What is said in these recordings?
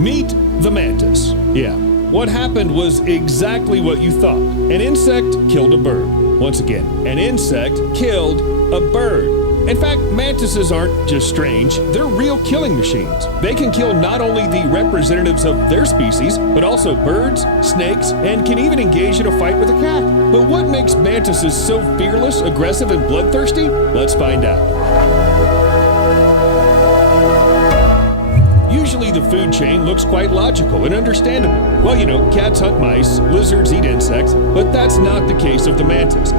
Meet the mantis. Yeah, what happened was exactly what you thought. An insect killed a bird. Once again, an insect killed a bird. In fact, mantises aren't just strange, they're real killing machines. They can kill not only the representatives of their species, but also birds, snakes, and can even engage in a fight with a cat. But what makes mantises so fearless, aggressive, and bloodthirsty? Let's find out. Usually the food chain looks quite logical and understandable. Well, you know, cats hunt mice, lizards eat insects, but that's not the case of the mantis.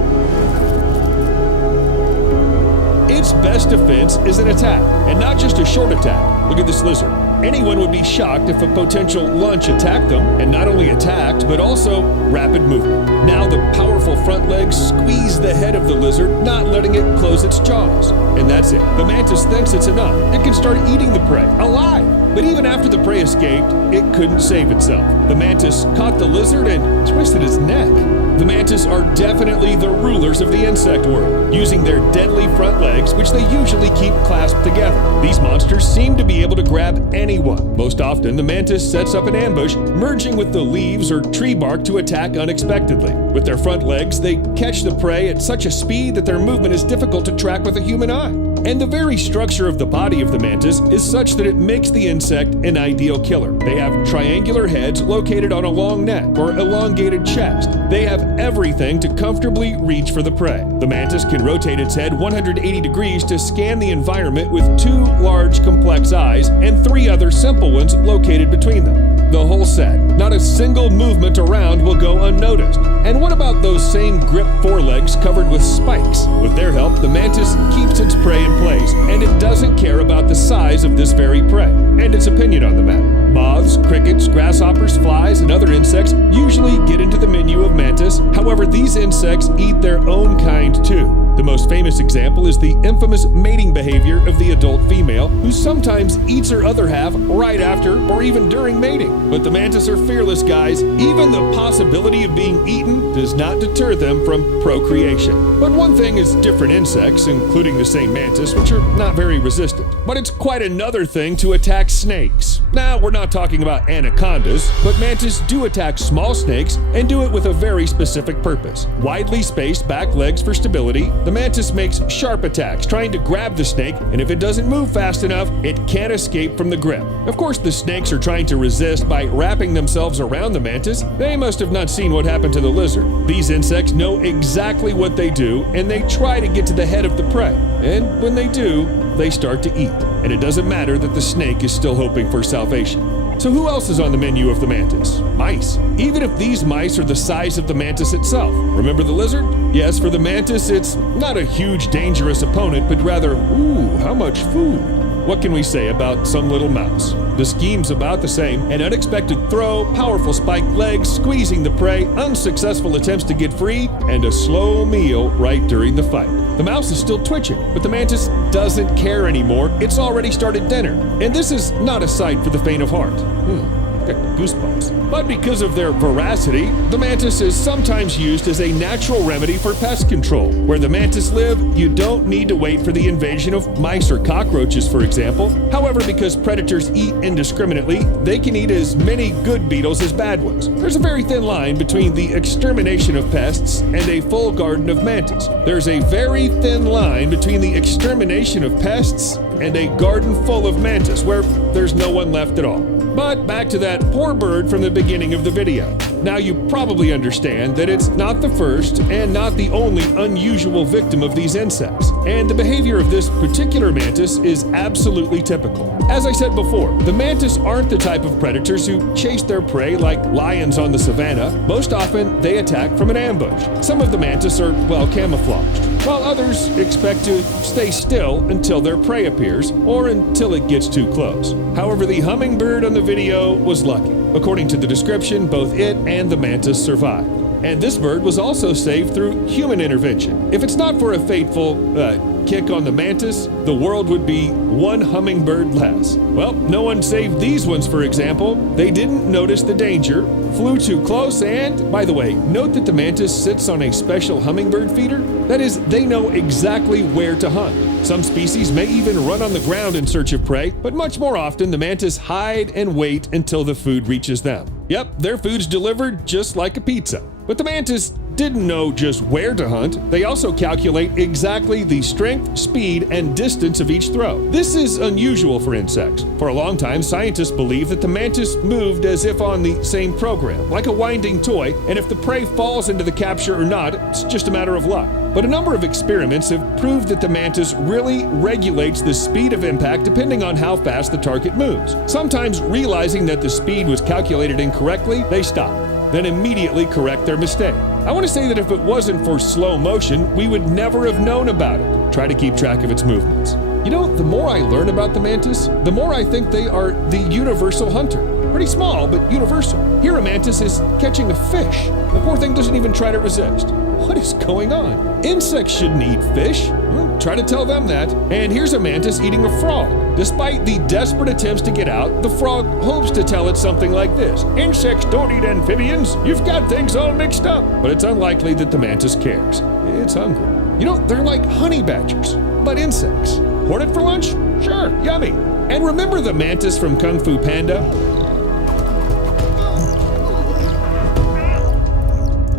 Its best defense is an attack, and not just a short attack. Look at this lizard. Anyone would be shocked if a potential lunch attacked them, and not only attacked, but also rapid movement. Now the powerful front legs squeeze the head of the lizard, not letting it close its jaws. And that's it. The mantis thinks it's enough. It can start eating the prey, alive. But even after the prey escaped, it couldn't save itself. The mantis caught the lizard and twisted its neck. The mantis are definitely the rulers of the insect world, using their deadly front legs, which they usually keep clasped together. These monsters seem to be able to grab anyone. Most often, the mantis sets up an ambush, merging with the leaves or tree bark to attack unexpectedly. With their front legs, they catch the prey at such a speed that their movement is difficult to track with a human eye. And the very structure of the body of the mantis is such that it makes the insect an ideal killer. They have triangular heads located on a long neck or elongated chest. They have everything to comfortably reach for the prey. The mantis can rotate its head 180 degrees to scan the environment with 2 large complex eyes and 3 other simple ones located between them. The whole set. Not a single movement around will go unnoticed. And what about those same grip forelegs covered with spikes? With their help, the mantis keeps its prey in place, and it doesn't care about the size of this very prey and its opinion on the matter. Moths, crickets, grasshoppers, flies, and other insects usually get into the menu of mantis. However, these insects eat their own kind too. The most famous example is the infamous mating behavior of the adult female, who sometimes eats her other half right after or even during mating. But the mantis are fearless, guys. Even the possibility of being eaten does not deter them from procreation. But one thing is different insects, including the same mantis, which are not very resistant. But it's quite another thing to attack snakes. Now, we're not talking about anacondas, but mantis do attack small snakes and do it with a very specific purpose. Widely spaced back legs for stability, the mantis makes sharp attacks, trying to grab the snake, and if it doesn't move fast enough, it can't escape from the grip. Of course, the snakes are trying to resist by wrapping themselves around the mantis. They must have not seen what happened to the lizard. These insects know exactly what they do, and they try to get to the head of the prey. And when they do, they start to eat. And it doesn't matter that the snake is still hoping for salvation. So who else is on the menu of the mantis? Mice. Even if these mice are the size of the mantis itself. Remember the lizard? Yes, for the mantis, it's not a huge, dangerous opponent, but rather, ooh, how much food? What can we say about some little mouse? The scheme's about the same. An unexpected throw, powerful spiked legs, squeezing the prey, unsuccessful attempts to get free, and a slow meal right during the fight. The mouse is still twitching, but the mantis doesn't care anymore. It's already started dinner. And this is not a sight for the faint of heart. Got goosebumps. But because of their voracity, the mantis is sometimes used as a natural remedy for pest control. Where the mantis live, you don't need to wait for the invasion of mice or cockroaches, for example. However, because predators eat indiscriminately, they can eat as many good beetles as bad ones. There's a very thin line between the extermination of pests and a full garden of mantis. There's a very thin line between the extermination of pests and a garden full of mantis, where there's no one left at all. But back to that poor bird from the beginning of the video. Now you probably understand that it's not the first and not the only unusual victim of these insects. And the behavior of this particular mantis is absolutely typical. As I said before, the mantis aren't the type of predators who chase their prey like lions on the savannah. Most often, they attack from an ambush. Some of the mantis are well camouflaged, while others expect to stay still until their prey appears or until it gets too close. However, the hummingbird on the video was lucky. According to the description, both it and the mantis survived. And this bird was also saved through human intervention. If it's not for a fateful kick on the mantis, the world would be one hummingbird less. Well, no one saved these ones, for example. They didn't notice the danger, flew too close, and, by the way, note that the mantis sits on a special hummingbird feeder. That is, they know exactly where to hunt. Some species may even run on the ground in search of prey, but much more often the mantis hide and wait until the food reaches them. Yep, their food's delivered just like a pizza. But the mantis didn't know just where to hunt. They also calculate exactly the strength, speed, and distance of each throw. This is unusual for insects. For a long time, scientists believed that the mantis moved as if on the same program, like a winding toy, and if the prey falls into the capture or not, it's just a matter of luck. But a number of experiments have proved that the mantis really regulates the speed of impact depending on how fast the target moves. Sometimes, realizing that the speed was calculated incorrectly, they stop, then immediately correct their mistake. I want to say that if it wasn't for slow motion, we would never have known about it. Try to keep track of its movements. You know, the more I learn about the mantis, the more I think they are the universal hunter. Pretty small, but universal. Here a mantis is catching a fish. The poor thing doesn't even try to resist. What is going on? Insects shouldn't eat fish. Well, try to tell them that. And here's a mantis eating a frog. Despite the desperate attempts to get out, the frog hopes to tell it something like this: "Insects don't eat amphibians. You've got things all mixed up." But it's unlikely that the mantis cares. It's hungry. You know, they're like honey badgers, but insects. Hornet for lunch? Sure, yummy. And remember the mantis from Kung Fu Panda?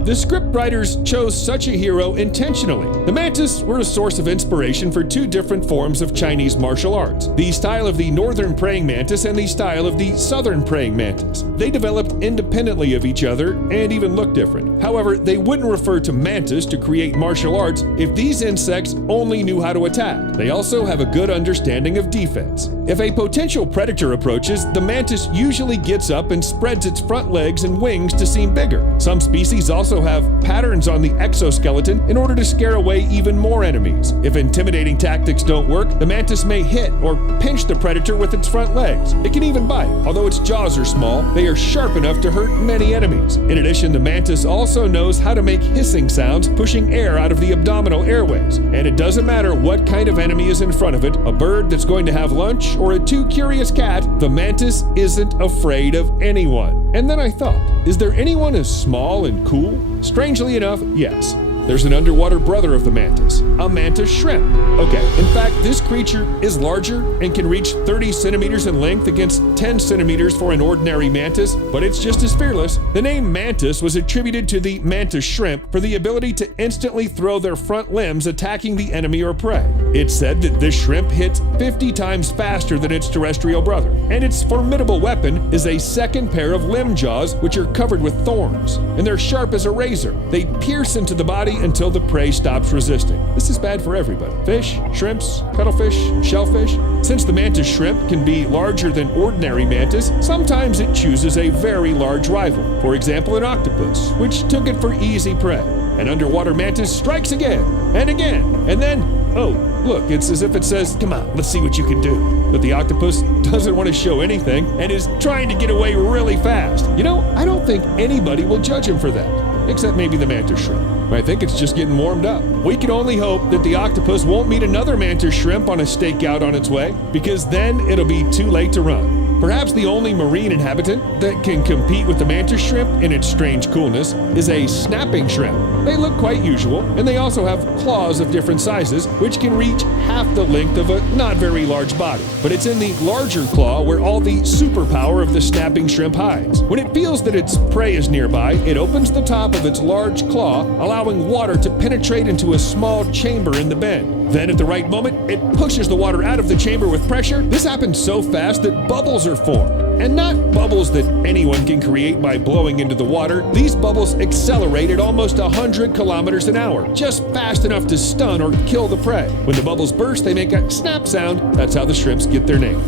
The scriptwriters chose such a hero intentionally. The mantis were a source of inspiration for two different forms of Chinese martial arts: the style of the northern praying mantis and the style of the southern praying mantis. They developed independently of each other and even looked different. However, they wouldn't refer to mantis to create martial arts if these insects only knew how to attack. They also have a good understanding of defense. If a potential predator approaches, the mantis usually gets up and spreads its front legs and wings to seem bigger. Some species also have patterns on the exoskeleton in order to scare away even more enemies. If intimidating tactics don't work, the mantis may hit or pinch the predator with its front legs. It can even bite. Although its jaws are small, they are sharp enough to hurt many enemies. In addition, the mantis also knows how to make hissing sounds, pushing air out of the abdominal airways. And it doesn't matter what kind of enemy is in front of it, a bird that's going to have lunch or a too curious cat, the mantis isn't afraid of anyone. And then I thought, is there anyone as small and cool? Strangely enough, yes. There's an underwater brother of the mantis, a mantis shrimp. Okay, in fact, this creature is larger and can reach 30 centimeters in length against 10 centimeters for an ordinary mantis, but it's just as fearless. The name mantis was attributed to the mantis shrimp for the ability to instantly throw their front limbs attacking the enemy or prey. It's said that this shrimp hits 50 times faster than its terrestrial brother, and its formidable weapon is a second pair of limb jaws which are covered with thorns, and they're sharp as a razor. They pierce into the body until the prey stops resisting. This is bad for everybody: fish, shrimps, cuttlefish, shellfish. Since the mantis shrimp can be larger than ordinary mantis, sometimes it chooses a very large rival. For example, an octopus, which took it for easy prey. An underwater mantis strikes again, and then, oh, look, it's as if it says, "Come on, let's see what you can do." But the octopus doesn't want to show anything and is trying to get away really fast. You know, I don't think anybody will judge him for that, except maybe the mantis shrimp. I think it's just getting warmed up. We can only hope that the octopus won't meet another mantis shrimp on a stakeout on its way, because then it'll be too late to run. Perhaps the only marine inhabitant that can compete with the mantis shrimp in its strange coolness is a snapping shrimp. They look quite usual, and they also have claws of different sizes, which can reach half the length of a not very large body. But it's in the larger claw where all the superpower of the snapping shrimp hides. When it feels that its prey is nearby, it opens the top of its large claw, allowing water to penetrate into a small chamber in the bend. Then at the right moment, it pushes the water out of the chamber with pressure. This happens so fast that bubbles are formed. And not bubbles that anyone can create by blowing into the water. These bubbles accelerate at almost 100 kilometers an hour, just fast enough to stun or kill the prey. When the bubbles burst, they make a snap sound. That's how the shrimps get their name.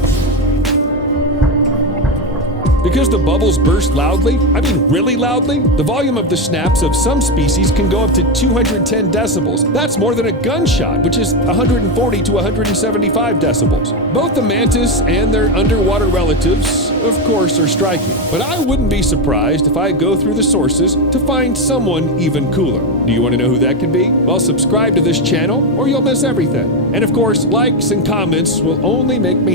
Because the bubbles burst loudly, I mean really loudly, the volume of the snaps of some species can go up to 210 decibels. That's more than a gunshot, which is 140 to 175 decibels. Both the mantis and their underwater relatives, of course, are striking. But I wouldn't be surprised if I go through the sources to find someone even cooler. Do you want to know who that could be? Well, subscribe to this channel or you'll miss everything. And of course, likes and comments will only make me